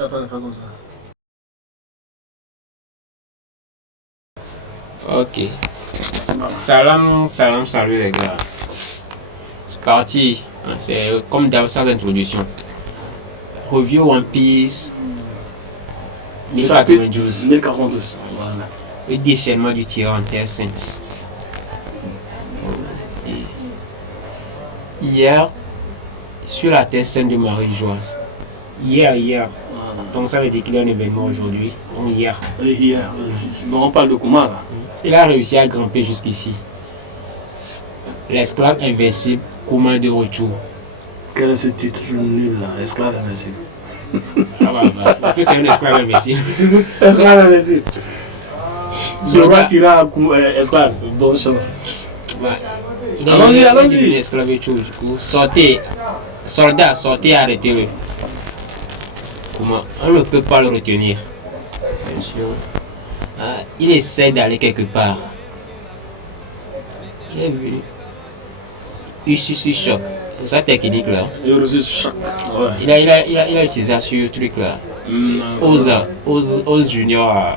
en train de faire comme ça. Ok. Salam, salam, salut les gars. C'est parti. C'est comme d'hab sans introduction. Review One Piece 1092. 1042. Voilà. Le déchaînement du tyran en Terre Sainte. Hier, sur la Terre Sainte de Marie-Joise. Hier. Donc ça veut dire qu'il y a un événement aujourd'hui. Donc hier. Et hier, on parle de comment là? Il a réussi à grimper jusqu'ici. L'esclave invincible, Kuma de retour. Quel est ce titre nul là? Esclave invincible. Parce que c'est un esclave invincible. Esclave invincible. Si le roi tira à esclave, bonne chance. Allons-y. Un esclave et tout, du coup. Sortez, soldats, sortez, arrêtez-le. Comment? On ne peut pas le retenir. Bien sûr. Il essaie d'aller quelque part. Il est venu. Ususu choc. C'est sa technique là. Choc. Ouais. Il a utilisé ça sur le truc là. Ose Junior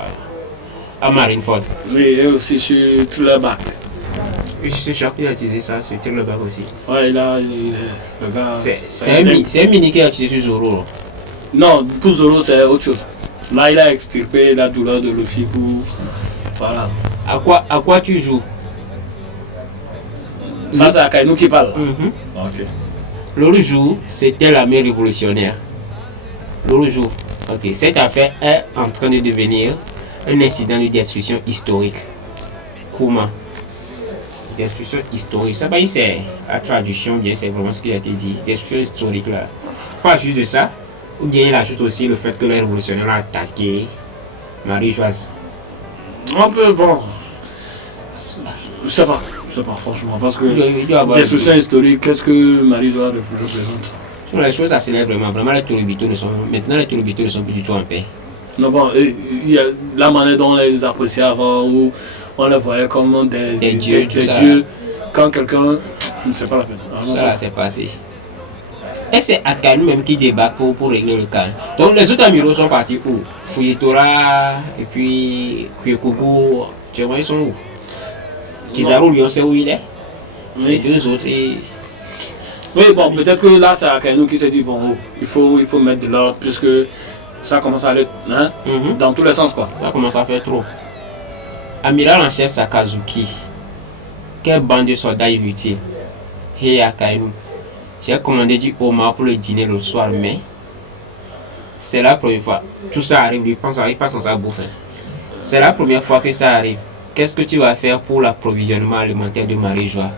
à Marineford. Mais il est aussi sur Thriller-Back. Ususu choc, il a utilisé ça sur Thriller-Back aussi. Ouais, le gars. C'est un mini qu'il a utilisé sur Zoro. Là. Non, pour Zoro c'est autre chose. Là il a extirpé la douleur de Luffy pour. Voilà. À quoi tu joues? Ça c'est Akainu qui parle. Ok. L'autre jour, c'était l'armée révolutionnaire. L'autre jour. Ok. Cette affaire est en train de devenir un incident de destruction historique. Comment? Destruction historique. Ça, c'est la traduction, bien c'est vraiment ce qu'il a été dit. Destruction historique là. Pas juste de ça. Ou bien il ajoute aussi le fait que les révolutionnaires ont attaqué Marie-Joise. Un peu bon. Je sais pas franchement, parce que destruction historique, qu'est-ce que Marie-Joise représente? Les choses s'accélèrent vraiment. Vraiment, les Torobito ne sont plus du tout en paix. Non, bon, il y a la manière dont on les appréciait avant, où on les voyait comme des dieux. Quand quelqu'un. C'est pas la peine. Ça s'est passé. Et c'est Akainu même qui débarque pour régler le cas. Donc les autres amiraux sont partis où? Fujitora et puis Kyokoku, tu vois, ils sont où? Kizaru, lui, on sait où il est. Les deux autres. Oui, bon, peut-être que là, c'est Akainu qui s'est dit, bon, il faut mettre de l'ordre, puisque ça commence à aller dans tous les sens, quoi. Ça commence à faire trop. Amiral en chef Sakazuki. Quelle bande de soldats inutiles. Hey Akainu. J'ai commandé du homard pour le dîner l'autre soir, mais c'est la première fois. Tout ça arrive, il passe dans sa bouffe. C'est la première fois que ça arrive. Qu'est-ce que tu vas faire pour l'approvisionnement alimentaire de Marie-Joie?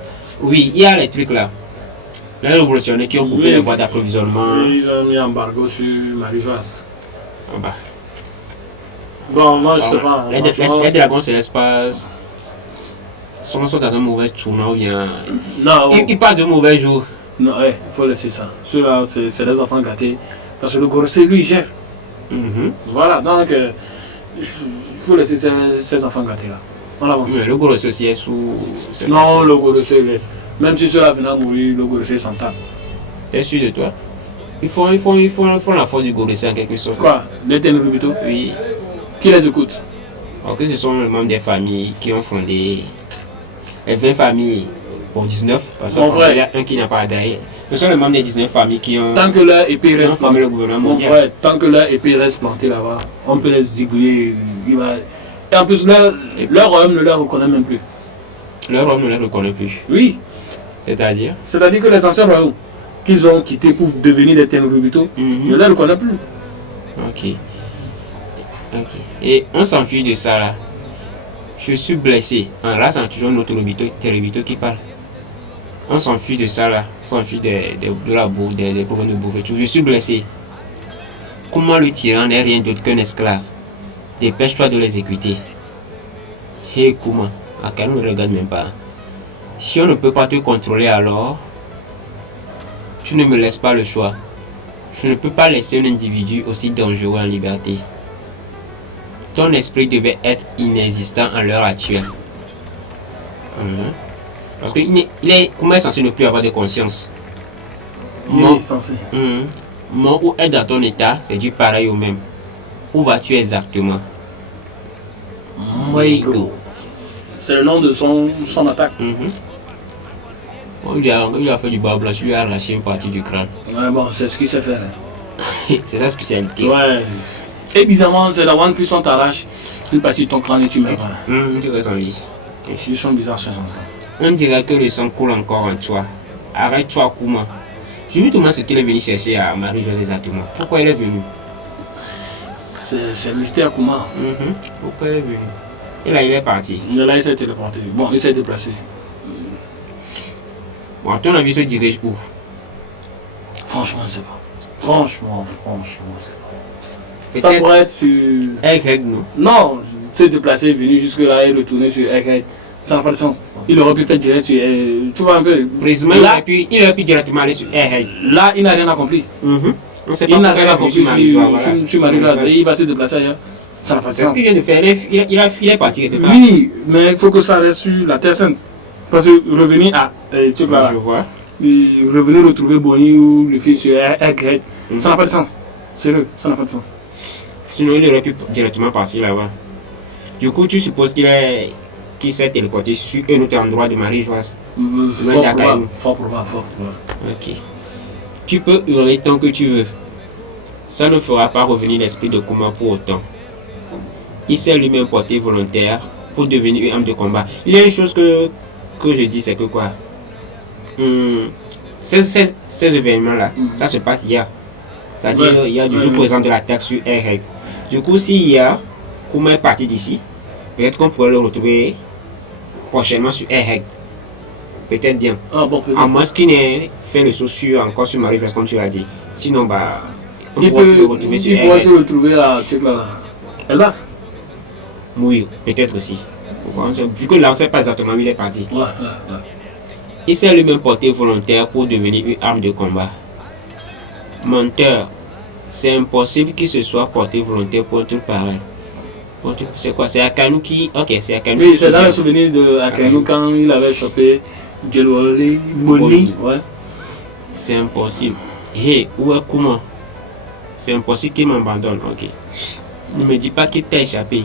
Oui, il y a les trucs là. Les révolutionnaires qui ont coupé les voies d'approvisionnement. Ils ont mis embargo sur Marie-Joise. Bah. Bon, moi je sais pas. Les dragons de l'espace sont dans un mauvais tournant ou bien. Non. Ils passent de mauvais jours. Non, il faut laisser ça. Ceux-là, c'est les enfants gâtés. Parce que le Gorosei, lui, il gère. Voilà, donc il faut laisser ces enfants gâtés là. On avance. Mais le Gorosei aussi est sous. Non, le Gorosei, même si ceux-là venaient à mourir, le Gorosei s'en tape. T'es sûr de toi? Ils font la force du Gorosei en quelque sorte. Quoi? Les Tenryubito? Oui. Qui les écoute? Alors que ce sont les membres des familles qui ont fondé les 20 familles. Bon, 19, parce qu'il y a un qui n'a pas adhéré. Ce sont les membres des 19 familles qui ont. Tant que leur épée reste formé le gouvernement mondial. Mon frère, tant que leur épée reste plantée là-bas, on peut les zigouiller. Et en plus, leur homme ne les reconnaît même plus. Leur homme ne les reconnaît plus. Oui. C'est-à-dire que les anciens royaumes qu'ils ont quittés pour devenir des Tenryubito, ne les reconnaissent plus. Ok. Et on s'enfuit de ça là. Je suis blessé. Là, c'est toujours notre Tenryubito qui parle. On s'enfuit de ça là. On s'enfuit de la bouffe, des problèmes de bouffe et tout. Je suis blessé. Comment le tyran n'est rien d'autre qu'un esclave? Dépêche-toi de l'exécuter. Hé, comment? Akainu ne regarde même pas. Si on ne peut pas te contrôler alors, tu ne me laisses pas le choix. Je ne peux pas laisser un individu aussi dangereux en liberté. Ton esprit devait être inexistant à l'heure actuelle. Parce que comment est censé ne plus avoir de conscience? Il est censé. Mon ou est dans ton état, c'est du pareil au même. Où vas-tu exactement? Moigo. C'est le nom de son attaque. Bon, il a fait du bas blanc, il a arraché une partie du crâne. Ouais, bon, c'est ce qu'il sait faire. Hein. C'est sa spécialité. Ouais. Et bizarrement, c'est la One Plus, on t'arrache une partie de ton crâne et tu meurs. Tu restes en vie. Ils sont bizarres ces gens-là. On dirait que le sang coule encore en toi. Arrête-toi, Kuma. Je lui demande ce qu'il est venu chercher à Marie-Josée exactement. Pourquoi il est venu? C'est le mystère Kuma. Pourquoi il est venu? Et là, il est parti. Là, il s'est téléporté. Bon, il s'est déplacé. Bon, à ton avis, il se dirige où? Franchement, je ne sais pas. Franchement, je sais pas. Ça Peut-être pourrait être sur... Egghead, non? Non, se déplacer, venu jusque-là et retourner sur Egghead. Ça n'a pas de sens. Il aurait pu faire direct sur... tu vois un peu. Précisément, Là, il aurait pu directement aller sur Egghead. là, il n'a rien accompli. On sait pas Il n'a pourquoi rien accompli Marie-Joie, sur Marie-Joie. Et il va se déplacer ailleurs. Ça n'a pas de c'est ce sens. qu'il vient de faire. Il est parti quelque part. Oui, mais il faut que ça reste sur la Terre Sainte. Parce que revenir à... tu vois, Je vois. revenir retrouver Bonnie ou le fils sur Egghead, ça n'a pas de sens. Sérieux, ça n'a pas de sens. Sinon, il aurait pu directement partir là-bas. Du coup, tu supposes qu'il s'est téléporté sur un autre endroit de Marie-Joise. Fort probable. Ok. Tu peux hurler tant que tu veux. Ça ne fera pas revenir l'esprit de Kuma pour autant. Il s'est lui-même porté volontaire pour devenir une âme de combat. Il y a une chose que je dis, c'est que quoi? Ces événements-là, ça se passe hier. C'est-à-dire, il y a du jour présent de l'attaque sur Egghead. Du coup, si hier, Kuma est parti d'ici, peut-être qu'on pourrait le retrouver prochainement sur Egghead. Peut-être bien. Ah, bon, peut-être. À moins qu'il n'ait fait le saut encore sur Marie-Joise, comme tu l'as dit. Sinon, bah, on Il pourrait peut se le retrouver sur se Egghead. retrouver à Elbaf. Oui, peut-être aussi. Vu que là, on ne sait pas exactement où il est parti. Ouais. Il s'est lui-même porté volontaire pour devenir une arme de combat. Menteur, c'est impossible qu'il se soit porté volontaire pour un truc pareil. C'est quoi? C'est Akainu qui... Ok, c'est Akainu. Oui, c'est dans le souvenir de Akainu quand il avait chopé Jelwali Moni. Ouais. C'est impossible. Hé, où est Kuma? C'est impossible qu'il m'abandonne. Ok. Ne me dis pas qu'il t'a échappé.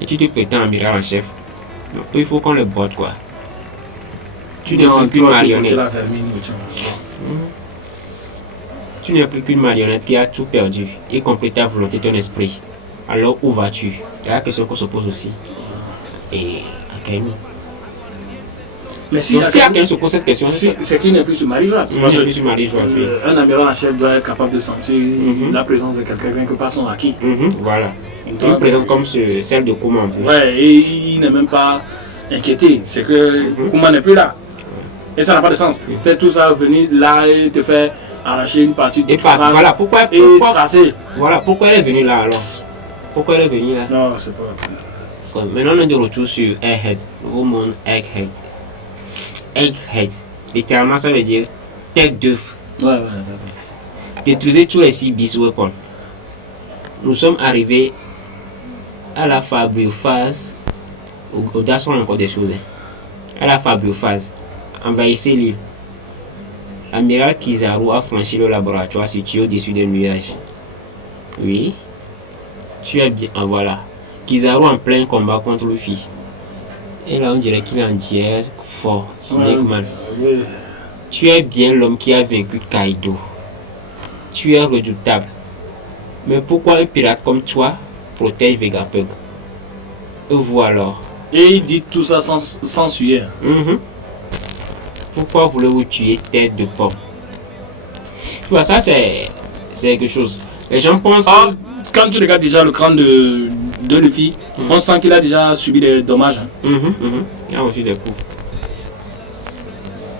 Et tu te prétends amiral en chef. Donc, il faut qu'on le botte, quoi. Tu n'es plus qu'une marionnette. Tu n'es plus qu'une marionnette qui a tout perdu, y compris ta volonté, ton esprit. Alors où vas-tu? C'est la question qu'on se pose aussi. Et Akainu. Mais si Donc, si Akainu se pose cette question, c'est qu'il n'est plus sur Marie-Joie. il n'est plus sur Marie-Joie. Un amiral en chef doit être capable de sentir la présence de quelqu'un que par son acquis. Voilà. Une présence comme celle de Kuma en plus. Ouais, et il n'est même pas inquiété. C'est que Kuma n'est plus là. Et ça n'a pas de sens. Faire tout ça, venir là et te faire arracher une partie du crâne. Voilà, pourquoi tracer. Voilà, pourquoi elle est venue là alors? Pourquoi elle est venue là? Non, c'est pas. Maintenant, on est de retour sur Egghead. Roman Egghead. Egghead. Littéralement, ça veut dire tête d'œuf. Ouais. Détruisez tous les 6 bis weapons. Nous sommes arrivés à la fabriophase. Audace, on a encore des choses. À la fabriophase. Envahissez l'île. Amiral Kizaru a franchi le laboratoire situé au-dessus des nuages. Oui. Tu es bien. Ah, voilà. Kizaru en plein combat contre Luffy. Et là, on dirait qu'il est en tiers fort. Snake Man. Tu es bien l'homme qui a vaincu Kaido. Tu es redoutable. Mais pourquoi un pirate comme toi protège Vegapunk? Et vous alors? Et il dit tout ça sans sueur. Pourquoi voulez-vous tuer tête de pomme? Tu vois, ça c'est quelque chose. Les gens pensent que... Quand tu regardes déjà le crâne de Luffy, on sent qu'il a déjà subi des dommages. Il a reçu des coups.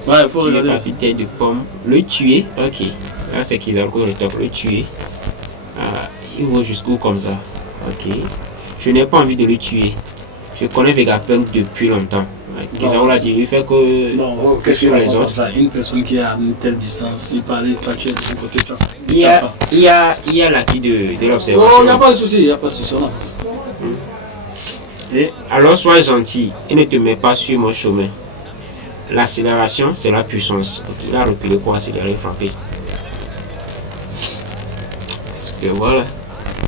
Ouais, il faut regarder. Tête de pomme. Le tuer, ok. Là c'est qu'ils ont encore le top. Le tuer. Il va jusqu'où comme ça? Ok. Je n'ai pas envie de le tuer. Je connais Vegapunk depuis longtemps. Kizaru l'a dit, il fait que... Bon, qu'est-ce que les autres? Une personne qui est à une telle distance, il parlait, toi tu es de son côté, tu vois. Il y a l'acquis de l'observation. Oh, il n'y a pas de souci, il n'y a pas de souci. Et alors sois gentil et ne te mets pas sur mon chemin. L'accélération, c'est la puissance. Donc, il a reculé pour accélérer et frapper. Et voilà.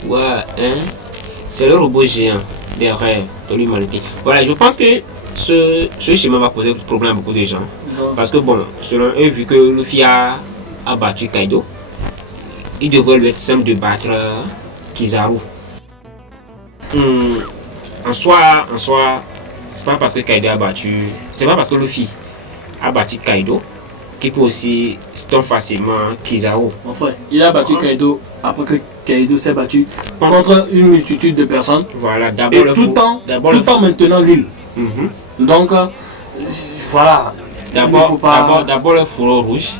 Ouais, hein? C'est le robot géant des rêves de l'humanité. Voilà, je pense que ce schéma va poser problème à beaucoup de gens. Parce que bon, selon eux, vu que Luffy a battu Kaido, il devrait lui être simple de battre Kizaru. En soi, c'est pas parce que Kaido a battu. C'est pas parce que Luffy a battu Kaido qu'il peut aussi stun facilement Kizaru. Enfin, il a battu Kaido après que Kaido s'est battu contre une multitude de personnes. Voilà, d'abord le tout en maintenant l'île. Donc, voilà. D'abord le fourreau rouge,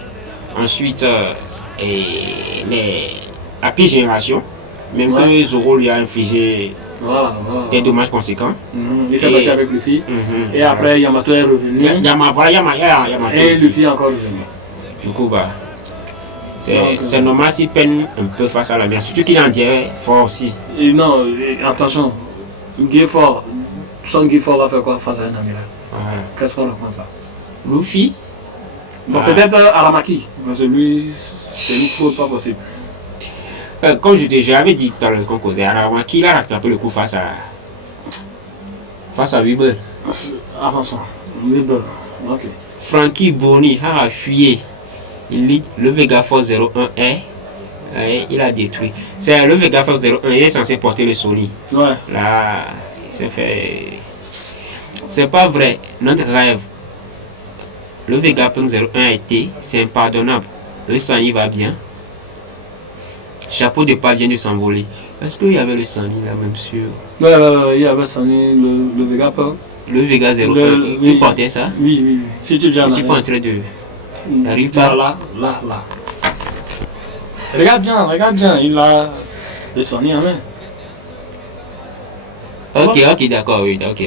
ensuite la pire génération, même que Zoro lui a infligé des dommages conséquents. Il s'est battu avec Luffy. Et après Yamato est revenu. Yamato et Luffy est encore revenu. Du coup, bah, c'est normal s'il peine un peu face à la mer, surtout qu'il en dirait fort aussi. Et non, attention, Guy fort, son Guy fort va faire quoi face à un ami là? Voilà. Qu'est-ce qu'on apprend ça? Luffy. Bon, peut-être Aramaki, parce que lui, c'est une faute pas possible. Comme j'avais dit tout à l'heure qu'on causait, Aramaki il a rattrapé le coup face à Weber. Avançons. Weber, ok. Frankie Boni a fuyé. Le Vega Force 01 il a détruit. C'est le Vega Force 01, il est censé porter le Sony. Ouais. Là, il s'est fait. C'est pas vrai. Notre rêve. Le Vega Punk 01 a été, c'est impardonnable. Le Sony va bien. Chapeau de paille vient de s'envoler. Est-ce qu'il y avait le Sony là même sûr? Ouais, il y avait Sony, le Vega Punk. Le Vega 01, il portait ça? Oui. Si tu je suis pas en train de. N'arrive pas. Là. Regarde bien, il a le Sony en main. Ok, d'accord, oui, ok.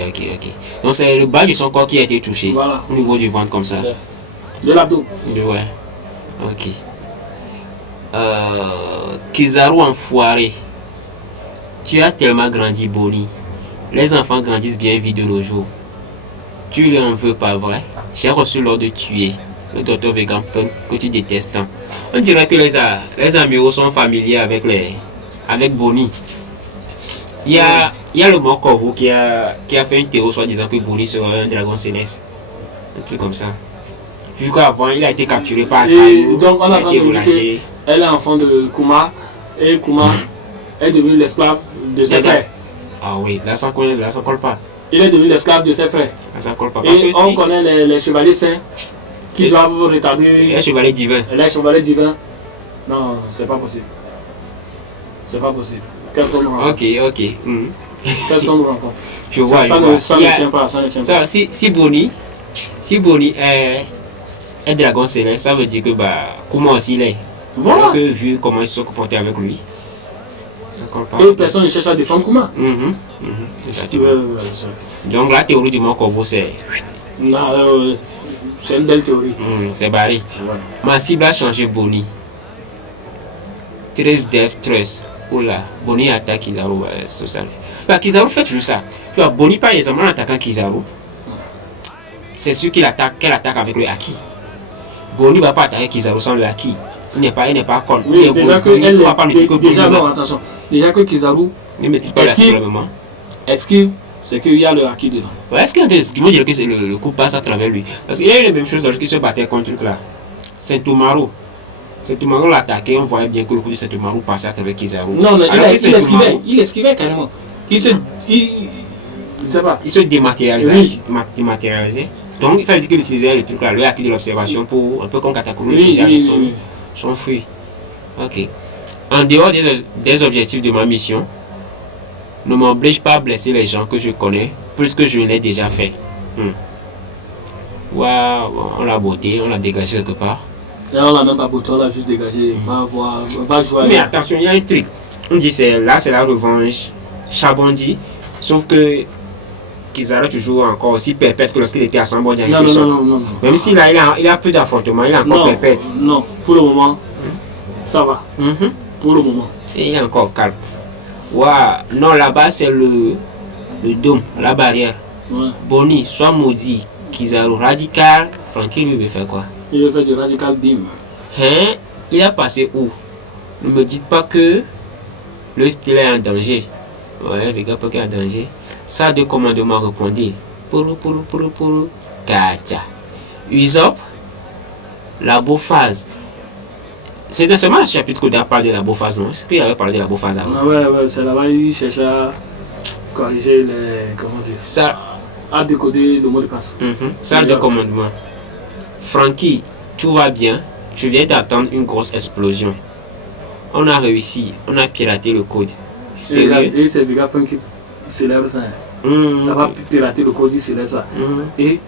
Donc c'est le bas de son corps qui a été touché. Voilà. Au niveau du ventre comme ça. De l'abdos. Ouais. Ok. Kizaru enfoiré. Tu as tellement grandi, Boni. Les enfants grandissent bien vite de nos jours. Tu lui en veux pas vrai? J'ai reçu l'ordre de tuer le docteur Vegan Punk que tu détestes tant. On dirait que les amis sont familiers avec Boni. Il y a le mort Corvo qui a fait une théorie soi-disant que Boni serait un dragon céleste. Un truc comme ça. Vu qu'avant il a été capturé par Akainu, donc on a entendu que elle est enfant de Kuma et Kuma est devenu l'esclave de ses frères. Ah oui, là ça colle pas. Il est devenu l'esclave de ses frères. Là ça colle pas. Et on connaît les chevaliers saints qui doivent rétablir. Les chevaliers divins. Les chevaliers divins. Non, c'est pas possible. Qu'est-ce qu'on nous rencontre? Ok. Qu'est-ce qu'on nous rencontre? Je vois. Ça ne tient pas. Si Boni est dragon céleste, ça veut dire que comment aussi il est. Voilà. Alors que vu comment ils se sont comportés avec lui. Et personne ne cherche à défendre Kuma. Donc la théorie du mort corbeau c'est. Non, c'est une belle théorie. C'est barré. Ouais. Ma cible a changé Boni. 13 Death Trust. Oula, Boni attaque Kizaru. Kizaru fait toujours ça. Tu vois, Boni par exemple en attaquant Kizaru. C'est sûr qu'elle attaque avec le Haki. Boni ne va pas attaquer Kizaru sans le Haki. Il n'est pas con. Oui, déjà que Kizaru ne maîtrise pas le esquive, c'est qu'il y a le Haki dedans. Ouais, est-ce qu'il veut dire que le coup passe à travers lui? Parce qu'il y a eu les mêmes choses lorsqu'il se battait contre là. Sentomaru l'a attaqué, on voyait bien que le coup de Sentomaru passait à travers Kizaru. Non, il esquivait carrément. Il se dématérialisait. Oui. Dématérialisait. Donc, ça veut dire qu'il utilisait le truc là, le Haki de l'observation pour un peu comme Katakuri le faisait avec son fruit. Ok. En dehors des objectifs de ma mission, ne m'oblige pas à blesser les gens que je connais, plus que je l'ai déjà fait. Waouh, on l'a botté, on l'a dégagé quelque part. Et on l'a même pas botté, on l'a juste dégagé. Va jouer. Mais attention, il y a un truc. On dit c'est la revanche. Chabondi, sauf que Kizaru toujours encore aussi perpète que lorsqu'il était à Sambodi. Non. Même s'il a peu d'affrontements, il est encore perpète. Non, pour le moment, ça va. Pour le moment. Et il est encore calme. Waouh, non, là-bas c'est le dôme, la barrière. Ouais. Boni, soit maudit, Kizaru radical, Frankie lui veut faire quoi? Il veut faire du radical beam. Il a passé où? Ne me dites pas que Le style est en danger. Ouais, Vegapunk est en danger. Ça, deux commandements répondez. Pour, Kacha. Usopp, la beau phase. C'était seulement le chapitre qu'on a parlé de la beau phase, non? Est-ce qu'il avait parlé de la beau phase avant? Ouais, c'est là-bas, il cherchait à corriger les. Comment dire? Ça. À décoder le mot de passe. Ça, deux commandements. Frankie, tout va bien. Je viens d'attendre une grosse explosion. On a réussi, on a piraté le code. Et c'est Vegapunk qui célèbre ça. Ça va pirater le code, il célèbre ça. Et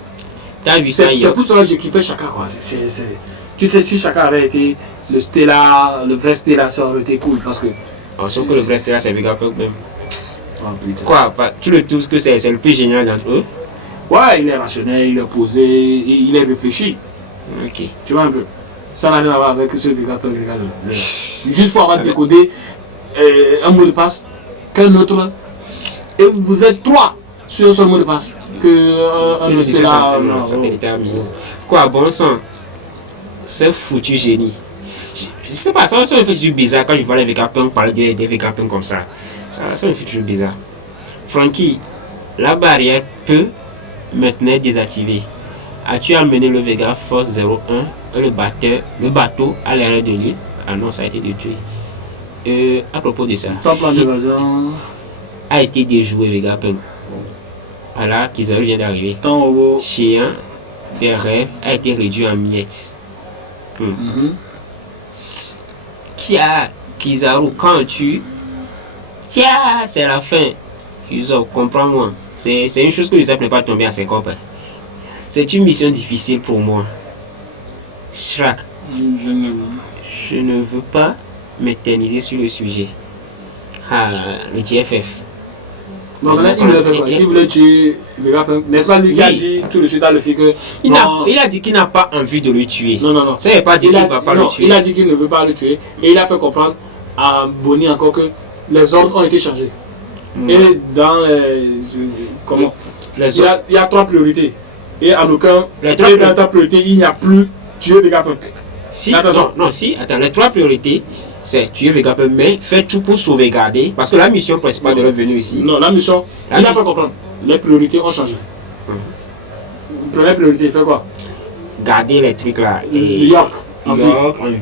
t'as vu ça? C'est pour cela que j'ai kiffé Shaka, quoi. Tu sais, si Shaka avait été le Stella, le vrai Stella, ça aurait été cool parce que. Sauf que le vrai Stella, c'est Vegapunk même. Oh, putain. Quoi? Tu le trouves que c'est le plus génial d'entre eux? Ouais, il est rationnel, il est posé, il est réfléchi. Ok. Tu vois un peu. Ça n'a rien à voir avec ce Vegapunk. Juste pour avoir décodé un mot de passe qu'un autre. Et vous êtes 3 sur un seul mot de passe. Que Stella. Quoi, bon sang? C'est foutu génie. Je sais pas, ça me fait du bizarre quand je vois les Vegapunk parler des Vegapunk comme ça. Ça me fait toujours bizarre. Frankie, la barrière peut maintenant désactiver. As-tu amené le Vega Force 01 et le bateau à l'arrière de l'île? Ah non, ça a été détruit. À propos de ça, ton plan d'évasion a été déjoué Vegapunk. Voilà, Kizaru vient d'arriver. Ton robot. Chien des rêves a été réduit en miettes. Kizaru, quand tu... Tiens, c'est la fin. Usopp, comprends-moi. C'est une chose que Usopp n'est pas tombé à ses copains. C'est une mission difficile pour moi. Shrek, je ne veux pas m'éterniser sur le sujet. Le TFF. Non, mais là, il voulait faire quoi? Il voulait tuer Vegapunk. N'est-ce pas lui qui a dit tout de suite à le fait que. Il a dit qu'il n'a pas envie de le tuer. Non. Ça n'est pas dit qu'il ne va pas le tuer. Il a dit qu'il ne veut pas le tuer. Et il a fait comprendre à Bonnie encore que les ordres ont été changés. Et dans les. Comment? Il y a 3 priorités. Et en aucun. Dans ta priorité, il n'y a plus tuer Vegapunk. Si, attends, les 3 priorités, c'est tuer Vegapunk, mais faire tout pour sauvegarder. Parce que la mission principale de leur venue ici. Non, la mission, il a fait comprendre. Les priorités ont changé. Première priorité, il fait quoi? Garder les trucs là. York en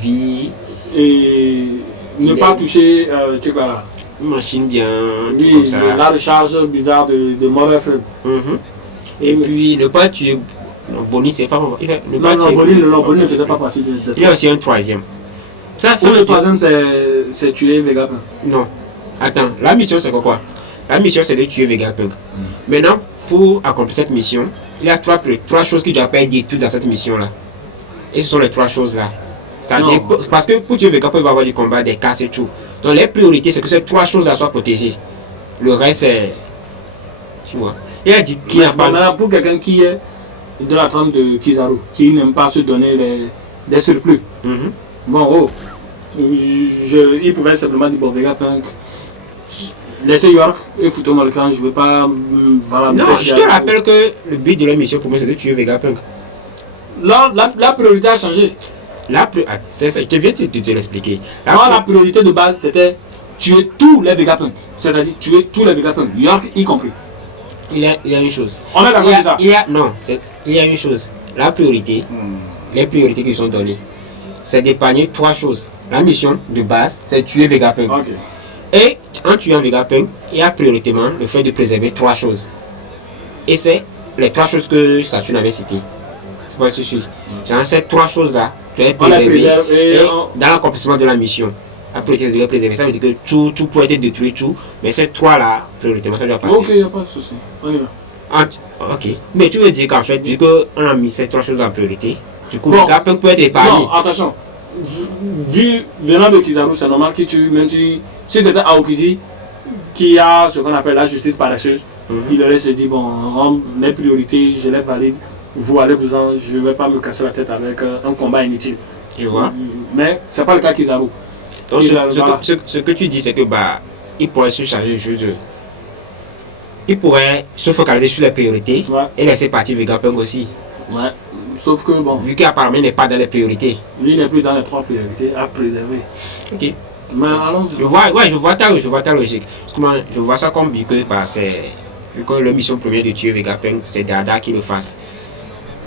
vie. Et ne pas toucher truc là. Une machine bien. Oui, comme ça. La recharge bizarre de Mother Frame. Et puis ne pas tuer. Non, Bonnie, c'est pas. Bonnie ne faisait pas partie de. Il y a aussi un troisième. Le troisième, c'est tuer Vegapunk. Non. Attends, la mission c'est quoi? La mission c'est de tuer Vegapunk. Maintenant, pour accomplir cette mission, il y a 3 choses qui doivent pas être dites dans cette mission là. Et ce sont les 3 choses là. C'est-à-dire, parce que pour tuer Vegapunk, il va y avoir du combat, des casses et tout. Donc les priorités, c'est que ces 3 choses là soient protégées. Le reste, c'est. Tu vois. Il a dit qu'il n'a pas. Maintenant, pour quelqu'un qui est de la trempe de Kizaru, qui n'aime pas se donner des surplus. Bon, il pouvait simplement dire, bon, Vegapunk, laissez York et foutez-moi le camp, je ne veux pas. Voilà, non, je te rappelle que le but de la mission pour moi, c'est de tuer Vegapunk. La priorité a changé. C'est ça, je viens de te l'expliquer. La priorité de base, c'était tuer tous les Vegapunk. C'est-à-dire tuer tous les Vegapunk, York y compris. Il y a une chose. On est d'accord avec ça? Il y a une chose. La priorité, les priorités qui sont données, c'est d'épargner 3 choses. La mission de base, c'est tuer Vegapunk. Okay. Et en tuant Vegapunk, il y a prioritairement le fait de préserver 3 choses. Et c'est les 3 choses que Saturne avait citées. C'est pas ce sujet. Genre ces 3 choses-là, tu vas préserver dans l'accomplissement de la mission. La priorité de les préserver, ça veut dire que tout peut être détruit, tout. Mais ces 3-là, prioritairement, ça doit passer. Ok, il n'y a pas de souci. On y va. Ok. Mais tu veux dire qu'en fait, vu qu'on a mis ces 3 choses en priorité, du coup, Vegapunk peut être épargné. Non, attention. Vu venant de Kizaru, c'est normal que tu, même si c'était Aokiji qui a ce qu'on appelle la justice paresseuse, il aurait se dit, bon, mes priorités, je les valide, vous allez-vous-en, je ne vais pas me casser la tête avec un combat inutile. Tu vois. Mais ce n'est pas le cas Kizaru. Donc, ce que tu dis, c'est que il pourrait se charger juste de. Il pourrait se focaliser sur les priorités et laisser partir Vegapunk aussi. Ouais. Sauf que bon. Vu qu'apparemment il n'est pas dans les priorités. Lui n'est plus dans les 3 priorités à préserver. Ok. Mais allons-y. Je vois ta logique. Justement, je vois ça comme vu que vu que la mission première de tuer Vegapunk, c'est Dada qui le fasse.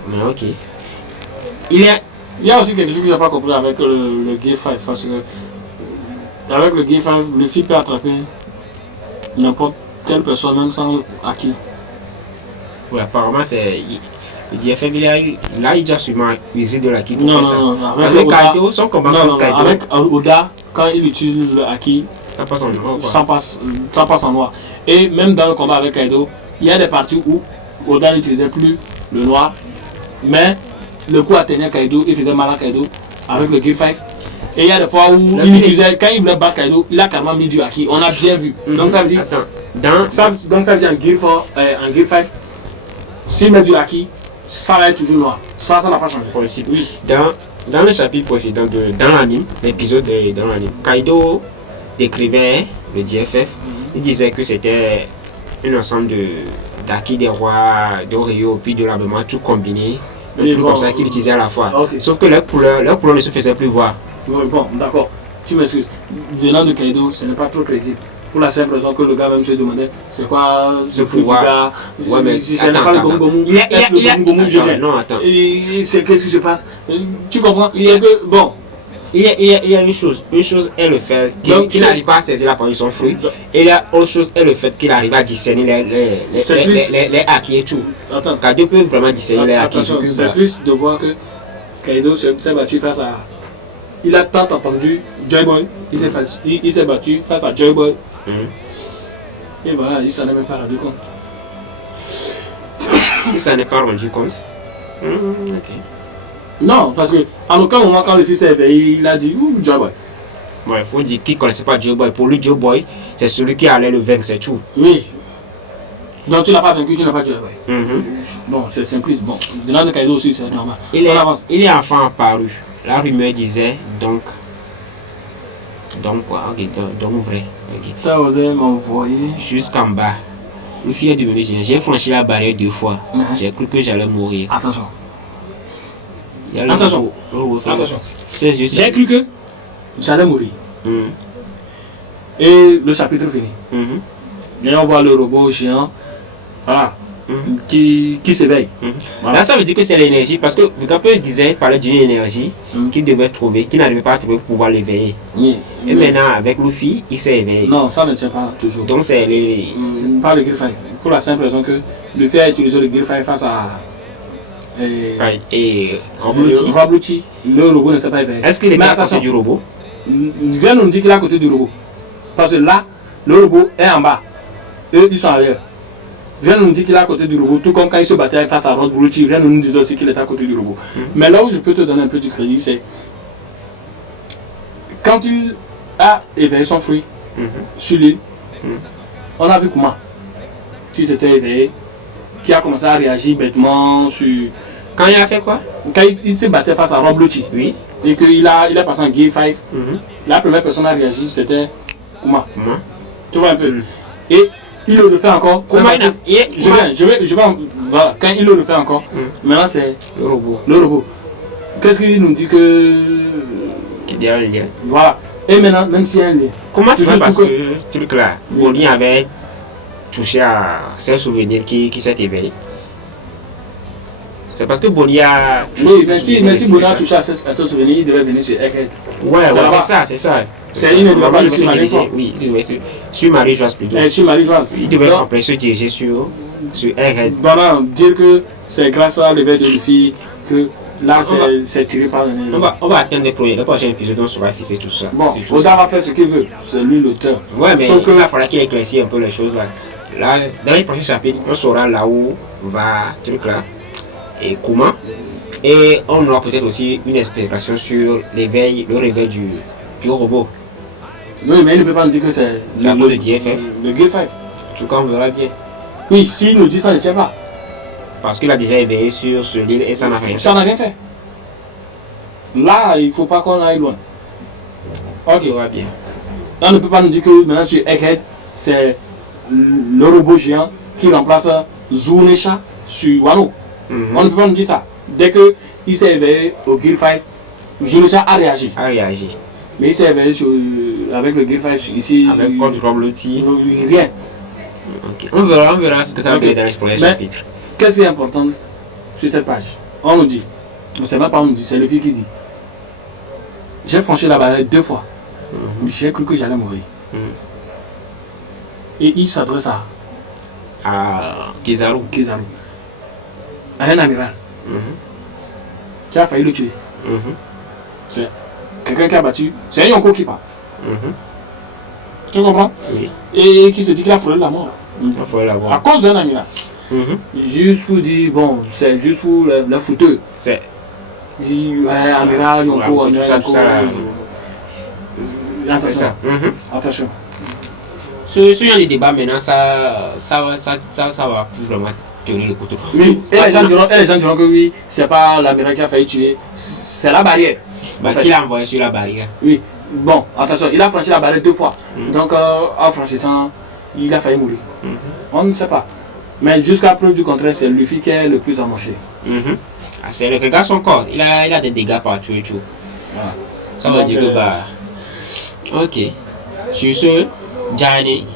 Mais ok. Il y a aussi quelque chose que je n'ai pas compris avec le Gear 5. Parce que avec le Gear 5, Luffy peut attraper n'importe quelle personne, même sans Haki. Oui, apparemment, le DFF, il a déjà sûrement usé de l'Haki pour faire ça. Non. Avec Kaido, son combat contre Kaido. Avec Oda, quand il utilise le Haki, ça passe en noir. Ça passe en noir. Et même dans le combat avec Kaido, il y a des parties où Oda n'utilisait plus le noir, mais le coup atteignait Kaido, il faisait mal à Kaido avec le Gear 5. Et il y a des fois où il utilisait, quand il voulait battre Kaido, il a carrément mis du Haki. On a bien vu. Donc ça veut dire, ça veut dire en Gear 5, s'il met du Haki, ça va être toujours noir. Ça n'a pas changé. Possible. Oui. Dans le chapitre précédent, dans l'anime, l'épisode dans l'anime, Kaido décrivait le DFF. Il disait que c'était un ensemble d'Haki des rois, d'Oreo, puis de l'ablement, tout combiné. Un truc comme ça qu'il utilisait à la fois. Okay. Sauf que leur couleur ne se faisait plus voir. Bon, d'accord. Tu m'excuses. Venant de Kaido, ce n'est pas trop crédible. Pour la simple raison que le gars même se demandait c'est quoi ce flou du gars. Ouais, mais si ce n'est pas le Gomgomu, est-ce le Gomgomu je viens? Non, attends. Qu'est-ce qui se passe? Tu comprends? Il y a que. Bon. Il y a une chose est le fait qu'il n'arrive pas à saisir la parole de son fruit. Et il y a autre chose est le fait qu'il arrive à discerner les Haki et tout. Attends. Kaido peut vraiment discerner les Haki. C'est triste de voir que Kaido s'est battu face à. Il a tant entendu Joy Boy, il s'est battu face à Joy Boy. Et voilà, il s'en est même pas rendu compte. Il s'en est pas rendu compte. Ok. Non, parce que à aucun moment quand le fils s'est éveillé, il a dit Joy Boy. Bon, il faut dire qu'il ne connaissait pas Joy Boy. Pour lui, Joy Boy, c'est celui qui allait le vaincre, c'est tout. Oui. Donc tu n'as pas vaincu, tu n'as pas Joy Boy. Bon, c'est simpliste. Bon, venant de Kaido aussi, c'est normal. Il est enfin apparu. La rumeur disait donc quoi, okay, donc vrai. Okay. T'as osé m'envoyer jusqu'en bas. Luffy est devenu génial. J'ai franchi la barrière 2 fois. J'ai cru que j'allais mourir. Attention. Attention. J'ai cru que j'allais mourir. Et le chapitre fini. Et on voit le robot géant. Voilà. Qui s'éveille. Voilà. Là, ça veut dire que c'est l'énergie, parce que Vegapunk parlait d'une énergie qu'il devait trouver, qu'il n'arrivait pas à trouver pour pouvoir l'éveiller. Et maintenant, avec Luffy, il s'est éveillé. Non, ça ne tient pas toujours. Donc, c'est pas le Gear 5. Pour la simple raison que Luffy a utilisé le Gear 5 face à. Robluchi. Le robot ne s'est pas éveillé. Est-ce qu'il est à côté du robot? Viens nous dire qu'il est à côté du robot. Parce que là, le robot est en bas. Eux, ils sont ailleurs. Viens nous dire qu'il est à côté du robot, tout comme quand il se battait face à Rod Bluchi, viens nous dire aussi qu'il est à côté du robot. Mais là où je peux te donner un peu du crédit, c'est quand il a éveillé son fruit sur l'île, on a vu comment qui s'était éveillé, qui a commencé à réagir bêtement sur. Quand il a fait quoi? Quand il se battait face à Rod Bluchi. Oui. Et qu'il a passé en Gear 5, la première personne à réagir c'était Kuma. Tu vois un peu. Et il le refait encore. Voilà. Quand il le refait encore, maintenant c'est le robot. Le robot. Qu'est-ce qu'il nous dit que. Qu'il y a un lien. Voilà. Et maintenant, même s'il y a un lien. Comment c'est parce que truc là, Bonnie avait touché à ses souvenirs qui s'est éveillé. C'est parce que Bonnie a. Oui, mais si Bonnie a touché à ses souvenirs, il devait venir sur Egghead. Ouais, c'est ça. Il ne devait pas le suivre Marie-Joise. Oui, il devait suivre Marie-Joise plutôt. Sur Marie-Joise. Il devait en plus se diriger sur Egghead. Voilà, dire que c'est grâce à l'éveil de Luffy que là c'est tiré par le nez. On va attendre le prochain épisode, on saura fixer tout ça. Bon, Oda va faire ce qu'il veut, c'est lui l'auteur. Ouais, mais il va falloir qu'il éclaircisse un peu les choses là. Là, dans les prochains chapitres, on saura là où va truc là et comment. Et on aura peut-être aussi une explication sur le réveil du robot. Oui, mais il ne peut pas nous dire que c'est le DFF. Le Gear 5. En tout cas, on verra bien. Oui, s'il nous dit ça ne tient pas. Parce qu'il a déjà éveillé sur l'île et ça n'a rien fait. Ça n'a rien fait. Là, il ne faut pas qu'on aille loin. Ok. On verra bien. On ne peut pas nous dire que maintenant sur Egghead, c'est le robot géant qui remplace Zunesha sur Wano. On ne peut pas nous dire ça. Dès qu'il s'est éveillé au Gear 5, Zunesha a réagi. Mais il s'est éveillé avec le griffage ici. Avec contre le tir. Rien. Okay. On verra ce que ça va donner dans les premiers chapitres. Qu'est-ce qui est important sur cette page? On nous dit, on ne sait même pas, on nous dit, c'est le fils qui dit. J'ai franchi la barrière 2 fois. J'ai cru que j'allais mourir. Et il s'adresse à Kizaru. À un amiral qui a failli le tuer. C'est quelqu'un qui a battu. C'est un Yonko qui parle. Tu comprends? Oui. Et qui se dit qu'il a frôlé la mort. À cause d'un amiral. Juste pour dire, bon, c'est juste pour le fouteux. C'est. Ouais, amiral, Yonko, amiral, tout ça. Attention. Attention. Ce genre de débat maintenant, ça va plus vraiment tenir le couteau. Oui, et les gens diront que oui, c'est pas l'amiral qui a failli tuer, c'est la barrière. Qui l'a envoyé sur la barrière. Oui, bon, attention, il a franchi la barrière 2 fois. Donc, en franchissant, il a failli mourir. On ne sait pas. Mais jusqu'à preuve du contraire, c'est Luffy qui est le plus amoché. C'est le regarde son corps, il a des dégâts partout et tout. Voilà. Ça veut dire que bah. Ok. Sur ce, Johnny.